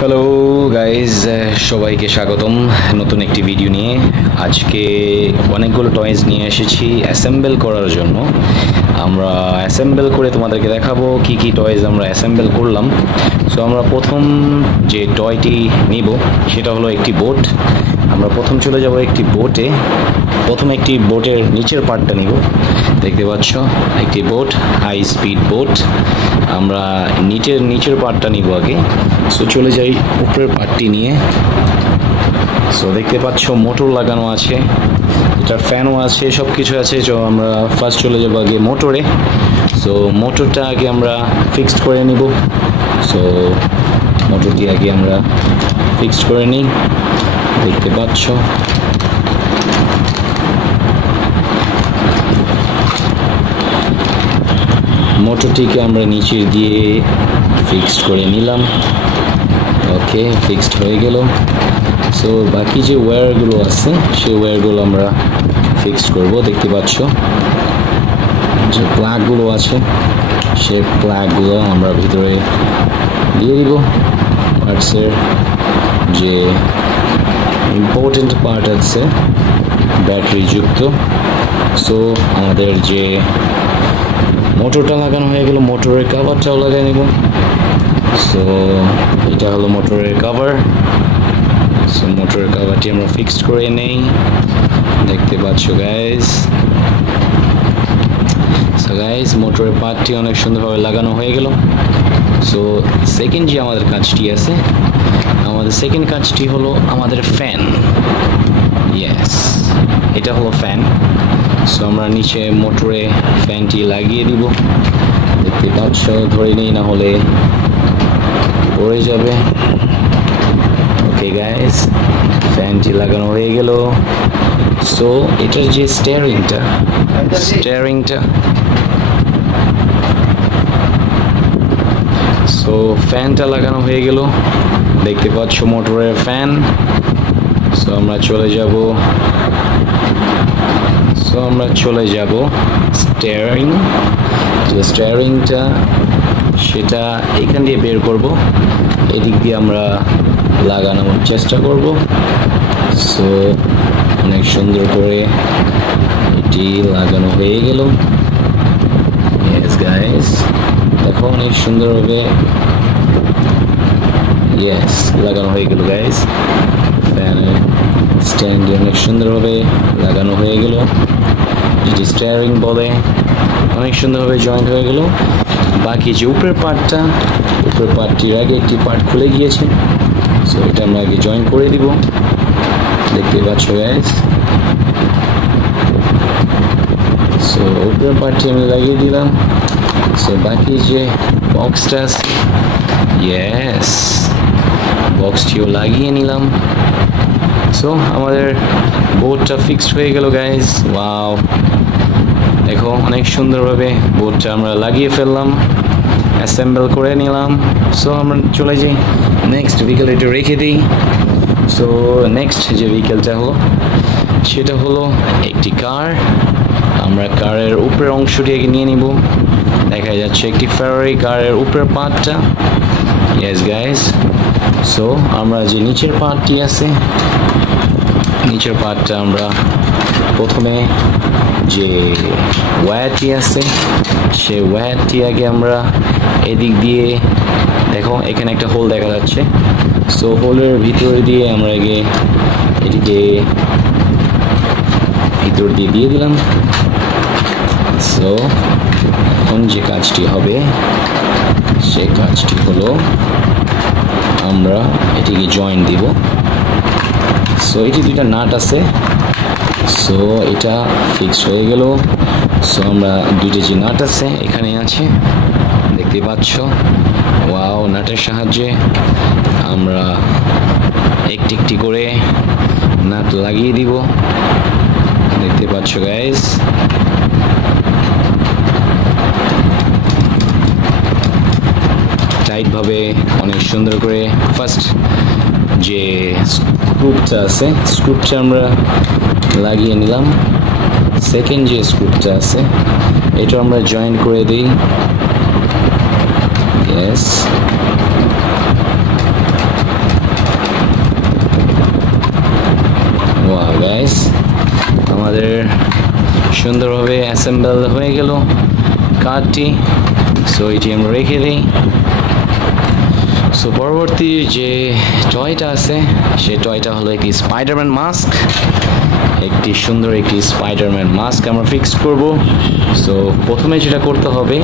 Hello guys, সবাইকে স্বাগতম নতুন একটি ভিডিও নিয়ে। আজকে অনেকগুলো টয়েস নিয়ে এসেছি অ্যাসেম্বল করার জন্য। আমরা অ্যাসেম্বল করে তোমাদেরকে দেখাবো কি কি টয়েস আমরা অ্যাসেম্বল করলাম। সো আমরা প্রথম যে টয়টি নিব সেটা হলো একটি বোট। আমরা প্রথম চলে যাব একটি বোটে। প্রথম একটি বোটের নিচের পার্টটা নিব। দেখতে পাচ্ছ একটি বোট, হাই স্পিড বোট। আমরা নিচের পার্টটা নিব আগে। সো চলে যাই উপরের পার্টটি নিয়ে। সো দেখতে পাচ্ছ মোটর লাগানো আছে, এটার ফ্যানও আছে, সব কিছু আছে। তো আমরা ফার্স্ট চলে যাবো আগে মোটরে। সো মোটরটা আগে আমরা ফিক্সড করে নিব। সো মোটরটি আগে আমরা ফিক্সড করে নিই। দেখতে পাচ্ছ মোটরটিকে আমরা নিচে দিয়ে ফিক্সড করে নিলাম। ওকে, ফিক্সড হয়ে গেল। সো বাকি যে ওয়্যারগুলো আছে সেই ওয়্যারগুলো আমরা ফিক্সড করব। দেখতে পাচ্ছ যে প্লাগগুলো আছে সেই প্লাগগুলো আমরা ভিতরে দিয়ে দিব। পার্টসের যে ইম্পর্টেন্ট পার্ট আছে ব্যাটারি যুক্ত। সো আমাদের যে মোটরটা লাগানো হয়ে গেল, মোটরের কভারটাও লাগিয়ে নেব। সো এটা হলো মোটরের কভার। সো মোটরের কভারটি আমরা ফিক্সড করে নেই। দেখতে পাচ্ছ গাইস। সো গাইস, মোটরের পার্টটি অনেক সুন্দরভাবে লাগানো হয়ে গেল। সো সেকেন্ড যে আমাদের কাজটি আছে, আমাদের সেকেন্ড কাজটি হলো আমাদের ফ্যান। ইয়েস, এটা হলো ফ্যান। সো আমরা নিচে মোটরে ফ্যানটি লাগিয়ে দিব। দেখতে পাচ্ছ, ধরে নিই না হলে পড়ে যাবে। ওকে গাইস, ফ্যানটি লাগানো হয়ে গেল। সো এটার যে স্টিয়ারিংটা সো ফ্যানটা লাগানো হয়ে গেল। দেখতে পাচ্ছ মোটরের ফ্যান। সো আমরা চলে যাব স্টিয়ারিং। যে স্টিয়ারিংটা সেটা এখান দিয়ে বের করব, এদিক দিয়ে আমরা লাগানোর চেষ্টা করব। সো অনেক সুন্দর করে এটি লাগানো হয়ে গেল। ইয়েস গাইস, দেখো অনেক সুন্দরভাবে ইয়েস লাগানো হয়ে গেল গাইস। ফ্যানের স্ট্যান্ডে অনেক সুন্দরভাবে লাগানো হয়ে গেল। যেটি স্টিয়ারিং বলে, অনেক সুন্দরভাবে জয়েন্ট হয়ে গেল। বাকি যে উপরের পার্টটির আগে একটি পার্ট খুলে গিয়েছে। সো এটা আমরা আগে জয়েন করে দিব। দেখতে পাচ্ছ গাইস। সো উপরের পার্টটি আমি লাগিয়ে দিলাম। সো বাকি যে বক্সটা আছে, ইয়েস, বক্সটিও লাগিয়ে নিলাম। সো আমাদের বোর্ডটা ফিক্সড হয়ে গেল গাইস। ওয়াও, দেখো অনেক সুন্দরভাবে বোর্ডটা আমরা লাগিয়ে ফেললাম, অ্যাসেম্বল করে নিলাম। সো আমরা চলে যাই নেক্সট ভেহিকেল, এটা রেখে দিই। সো নেক্সট যে ভেহিকেলটা হলো সেটা হলো একটি কার। আমরা কারের উপরের অংশটি নিয়ে নিব। দেখা যাচ্ছে একটি ফেরারি কারের উপরের পার্টটা। Yes guys. সো আমরা যে নিচের পার্টটি আছে, নিচের পার্টটা আমরা প্রথমে যে ওয়্যারটি আছে সেই ওয়্যারটি আগে আমরা এদিক দিয়ে, দেখো এখানে একটা হোল দেখা যাচ্ছে। সো হোলের ভিতরে দিয়ে আমরা আগে এটিকে ভিতর দিয়ে দিলাম। সো এখন যে কাজটি হবে সে কাজটি হলো আমরা এটিকে জয়েন দিব। সো এটি দুইটা নাট আছে। সো এটা ফিক্স হয়ে গেল। সো আমরা দুইটা যে নাট আছে এখানে আছে, দেখতে পাচ্ছ। ওয়াও, নাটের সাহায্যে আমরা একটি একটি করে নাট লাগিয়ে দিব। দেখতে পাচ্ছ গাইস। টাইট ভাবে অনেক সুন্দর করে ফার্স্ট যে স্ক্রুপটা আছে স্ক্রুপটা আমরা লাগিয়ে নিলাম। সেকেন্ড যে স্ক্রুপটা আছে এটা আমরা জয়েন করে দিই। ইয়েস, সুন্দরভাবে অ্যাসেম্বল হয়ে গেল কারটি। সো এটি আমরা রেখে দিই। সো পরবর্তী যে টয়টা আছে সে টয়টা হলো একটি স্পাইডারম্যান মাস্ক। একটি সুন্দর একটি স্পাইডারম্যান মাস্ক আমরা ফিক্স করব। সো প্রথমে যেটা করতে হবে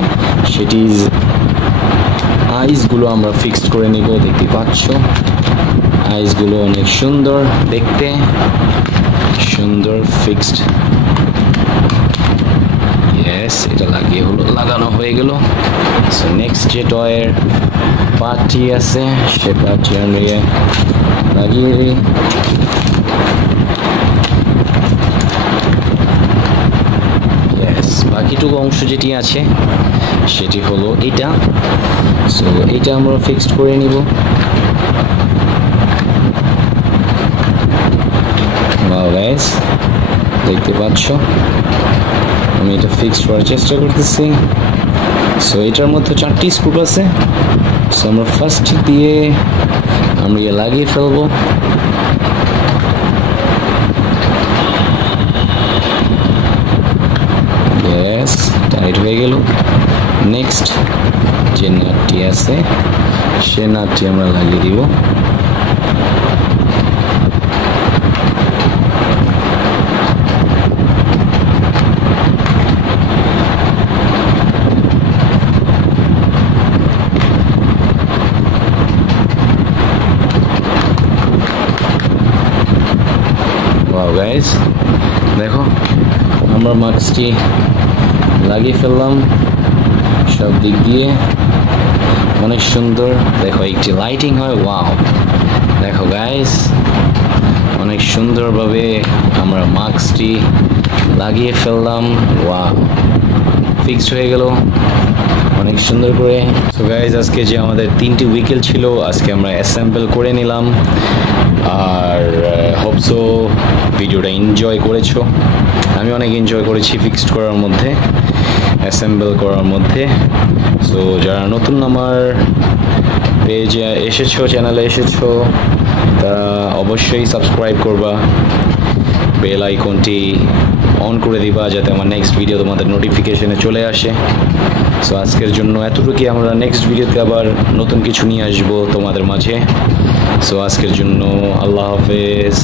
সেটি আইসগুলো আমরা ফিক্সড করে নিব। দেখতে পাচ্ছ আইসগুলো অনেক সুন্দর দেখতে, সুন্দর ফিক্সড। ইয়েস, এটা লাগানো হয়ে গেল। সো নেক্সট যে টয়ের পার্টটি আছে সে পার্টটি আমরা লাগিয়ে দিই। ইয়েস, বাকিটুকু অংশ যেটি আছে সেটি হলো এটা। সো এটা আমরা ফিক্সড করে নিব। ওয়াও গাইস, দেখতে পাচ্ছ আমি এটা ফিক্সড করার চেষ্টা করতেছি। সো এটার মধ্যে 4টি স্ক্রু আছে। সো আমরা ফার্স্ট দিয়ে আমরা লাগিয়ে ফেলবো। ইয়েস, টাইট হয়ে গেল। নেক্সট যে নাটটি আছে সে নাটটি আমরা লাগিয়ে দিব। গাইস দেখো আমরা মাস্কটি লাগিয়ে ফেললাম সব দিক দিয়ে, অনেক সুন্দর। দেখো একটি লাইটিং হয়, ওয়াও। দেখো গাইস অনেক সুন্দরভাবে আমরা মাস্কটি লাগিয়ে ফেললাম। ওয়াও, ফিক্সড হয়ে গেল অনেক সুন্দর করে। সো গাইস আজকে যে আমাদের 3টি উইকেল ছিল আজকে আমরা অ্যাসেম্বল করে নিলাম। আর হোপসো ভিডিওটা এনজয় করেছো। আমি অনেক এনজয় করেছি ফিক্সড করার মধ্যে, অ্যাসেম্বল করার মধ্যে। সো যারা নতুন আমার পেজে এসেছো, চ্যানেলে এসেছো, তারা অবশ্যই সাবস্ক্রাইব করবা, বেল আইকনটি অন করে দিবা যাতে আমার নেক্সট ভিডিও তোমাদের নোটিফিকেশনে চলে আসে। সো আজকের জন্য এতটুকুই। আমরা নেক্সট ভিডিওতে আবার নতুন কিছু নিয়ে আসবো তোমাদের মাঝে। সো আজকের জন্য আল্লাহ হাফেজ।